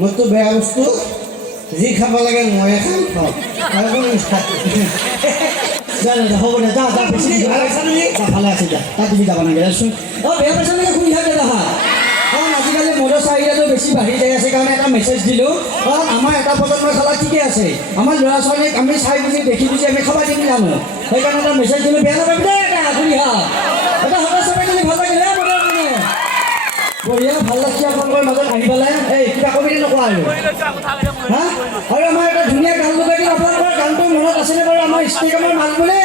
মইতো বেয়া বস্তু যি খাব লাগে ময়ে খাম হ'ব দে যা যা বেছি ভালে আছা তুমি ভালে আছো যা তাত তুমি যাব নালাগে বেয়া পাইছা নেকি শুনি থাকে দেখা কাৰণ আজিকালি মদৰ চাহিদাটো বেছি বাঢ়ি যাই আছে কাৰণে এটা মেছেজ দিলোঁ কাৰণ আমাৰ এটা প্ৰজন্মৰ খালা ঠিকে আছে আমাৰ ল'ৰা ছোৱালীক আমি চাই বুজি দেখি বুজি আমি খাব দিম জানো সেইকাৰণে এটা মেছেজ দিলোঁ বেয়া নাপাবি দেই এটা শুনি হা এটা সদায় চবে যদি ভাল লাগিলে মদৰ মানে বঢ়িয়া ভাল লাগছে আপোনালোকৰ মাজত আহি পেলাই এই কিবা কবিতা নকোৱা আৰু হা আৰু আমাৰ এটা ধুনীয়া গান লগাই দিম আপোনালোকৰ গানটো মনত আছেনে বাৰু আমাৰ ষ্টেডিয়ামৰ মাল বোলে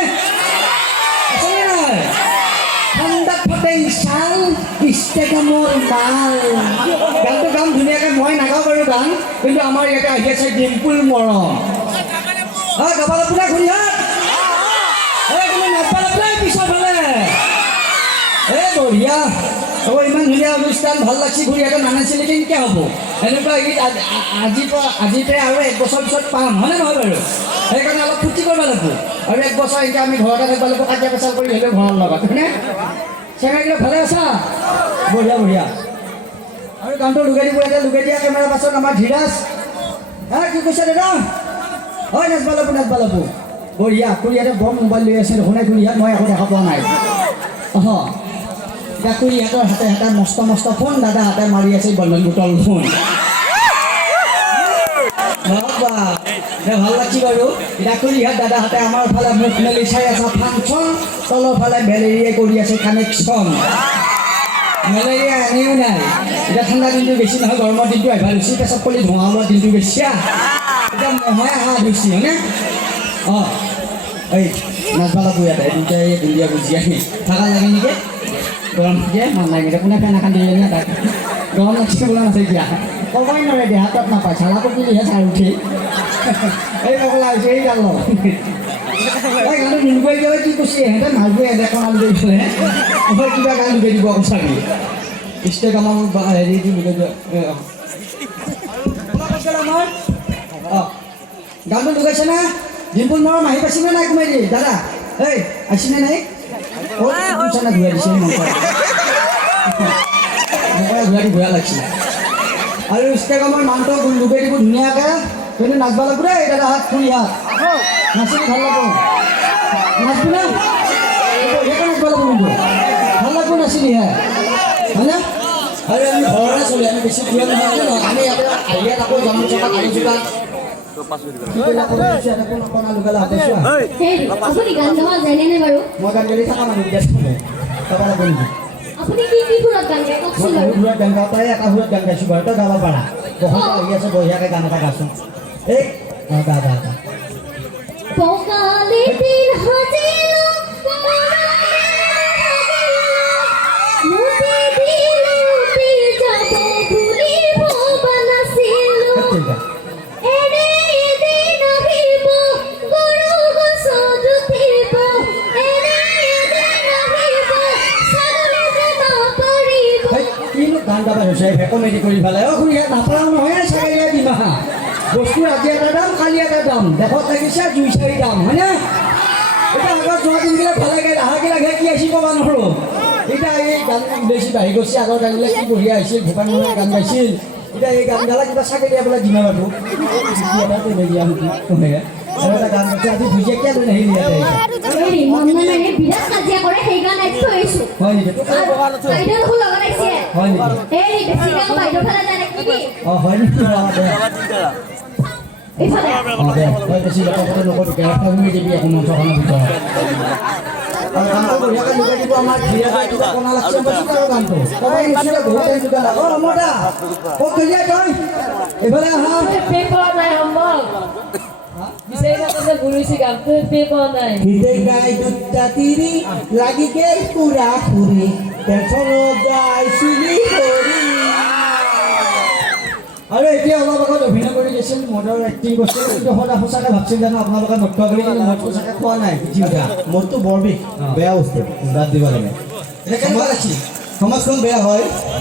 আছেনে নাই ঠাণ্ডাত ফাটে চাল ষ্টেডিয়ামৰ মাল গানটো গাম ধুনীয়াকৈ মই নাগাওঁ বাৰু গান কিন্তু আমাৰ ইয়াতে আহি আছে ডিম্পুল মৰম গাব লাগিলে ঘূৰি হাত তুমি নাচবা লাগিলে পিছৰ ফালে এই বঢ়িয়া হ'ব ইমান ধুনীয়া অনুষ্ঠান ভাল লাগছি ঘূৰি ইয়াতে নানাছিলে কেনেকৈ হ'ব এনেকুৱা ঈদ আজিৰ পৰা আৰু 1 বছৰ পিছত পাম হয়নে নহয় বাৰু সেইকাৰণে অলপ ফূৰ্তি কৰিব লাগিব আৰু 1 বছৰ এতিয়া আমি ঘৰতে থাকিব লাগিব কাজিয়া পেচাল কৰি হ'লেও ঘৰৰ লগত হয়নে চেঙাইগিলা ভালে আছা বঢ়িয়া বঢ়িয়া আৰু গানটো লুকাই দিব এতিয়া লুকাই দিয়া কেমেৰাৰ পাছত আমাৰ ধীৰাজ কি কৈছে দাদা হয় নাচবা লাগব বঢ়িয়া খুৰী ইয়াতে বৰ মোবাইল লৈ আছে শুনাই খুৰী ইয়াত মই একো দেখা পোৱা নাই এতিয়া খুৰীহঁতৰ হাতে হাতে মস্ত মস্ত ফোন দাদা হাতে মাৰি আছে বন্ধন বুটল ফোন ভাল লাগছি বাৰু এতিয়া খুৰীহঁত দাদাহঁতে আমাৰ ফালে মুখ মেলি চাই আছে ফাংচন তলৰ ফালে মেলেৰিয়াই কৰি আছে কানেকশ্যন মেলেৰিয়া এনেও নাই এতিয়া ঠাণ্ডা দিনটো বেছি নহয় গৰমৰ দিনটো আহিবা ৰুচি পেচাব কৰি ধোঁৱা ওলোৱা দিনটো বেছি এতিয়া মহে আহা ধুচি হয়নে এই নাচবা লাগব ইয়াতে দুটাই দুলীয়া বুজি আহি থাকা লাগে নেকি গৰম দিয়ে ভাল লাগে কোনে ফেন এখন দিলে নে তাক গৰম লাগছে বোলা নাছে এতিয়া ক'বই নোৱাৰে দেহা তাত নাপায় চালাটো দিলেহে চাই উঠি এই পগলা হৈছে এই গাল এই গানটো নিলুকাই দিয়ে কি কৈছে সিহঁতে মাছবোৰ এডেখন আলু দি পেলাই মই কিবা গান লুকাই দিব সঁচাকৈ ইনষ্টাগ্ৰামৰ হেৰি দি লুকাই দিব আমাৰ গানটো লুকাইছে না ডিম্পুল মৰম আহি পাইছেনে নাই কোমাই দিয়ে দাদা এই আহিছেনে নাই ঘূৰাই দিছে ঘূৰা লাগছে আৰু ইনষ্টাগ্ৰামৰ মানুহটো লুকাই দিব ধুনীয়াকৈ তুমি নাচবা লাগব দেই দাদা হাত খুলি হাত নাচিলে ভাল লাগব নাচবি না নাচবা লাগব কিন্তু ভাল লাগব নাচিলিহে হয়নে আৰু আমি ঘৰতে চলি আমি বেছি দূৰ নহয় আমি ইয়াতে আহিলে আকৌ যাম চকাত আহি চকাত মই গান গালি থকা মানুহ গান গাওঁ তাই এটা সুৰত গান গাইছোঁ বাৰু তই গাব পাৰা বহা লাগি আছে বঢ়িয়াকৈ গান এটা গাইছোঁ এই গা গা গা গান গাবা হৈছে কমেডি কৰি পেলাই শুনি নাপাওঁ নহয় চাৰিয়া দিমা বস্তু আজি এটা দাম কালি এটা দাম দেশত লাগিছে 2-4 দাম হয়নে এতিয়া আগত যোৱা দিনবিলাক ভাল লাগে আহাগিলাকহে কি আহিছে ক'বা নোৱাৰোঁ এতিয়া এই গান বেছি বাঢ়ি গৈছে আগৰ গানবিলাক কি বঢ়িয়া আহিছিল ভূপান মোহনে গান গাইছিল এতিয়া এই গান গালা কিবা চাগে দিয়া পেলাই দিমা বাৰু আৰু এটা গান গাইছে আজি ভুজিয়া কিয় লৈ নাহিলি ইয়াতে হয় নেকি হয় নেকি অঁ হয় নেকি বেছি লোকৰ নকৰোঁ কেৰেক্টাৰ শুনি দিবি এখন মঞ্চখনৰ ভিতৰত আৰু গানটো বঢ়িয়াকৈ লুকাই দিব আমাৰ ধীৰে কণা লাগছে আৰু গানটো ক'বাই নিচিনা বহুত টাইম যোগাৰ অমদা ক'ত গ'লি তই এইফালে আহা লাগিকে পুৰা ফুৰি আৰু এতিয়া অলপ আগত অভিনয় কৰি দিছিল মদৰ এক্টিং কৰিছিল কিন্তু সদায় সঁচাকৈ ভাবছিল জানো আপোনালোকে লক্ষ্য কৰি কিন্তু মদ সঁচাকৈ খোৱা নাই মদটো বৰ বেয়া বস্তু দাঁত দিব লাগে সমাজখন বেয়া হয়